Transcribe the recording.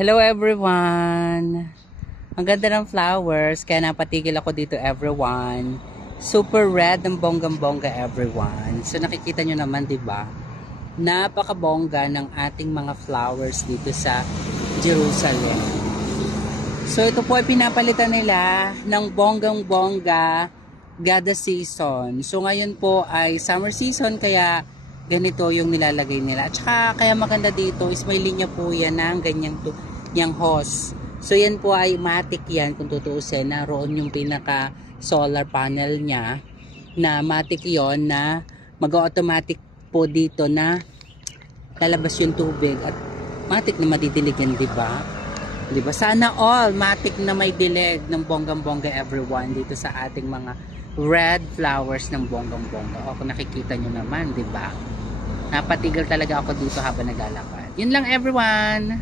Hello everyone! Ang ganda ng flowers, kaya napatigil ako dito everyone. Super red ang bonggang-bongga everyone. So nakikita nyo naman 'di ba? Napakabongga ng ating mga flowers dito sa Jerusalem. So ito po ay pinapalitan nila ng bonggang-bongga Gada season. So ngayon po ay summer season kaya ganito yung nilalagay nila. At saka kaya maganda dito is may linya po yan ng ganyang hose. So yan po ay matic yan kung tutuusin. Naroon yung pinaka solar panel niya na matic yon na mag-automatic po dito na lalabas yung tubig at matic na madidilig yan, diba? Diba? Sana all matic na may dilig ng bonggang-bongga everyone dito sa ating mga red flowers ng bonggang-bongga. O kung nakikita nyo naman, diba? Napatigil talaga ako dito habang naglalakad. Yun lang everyone!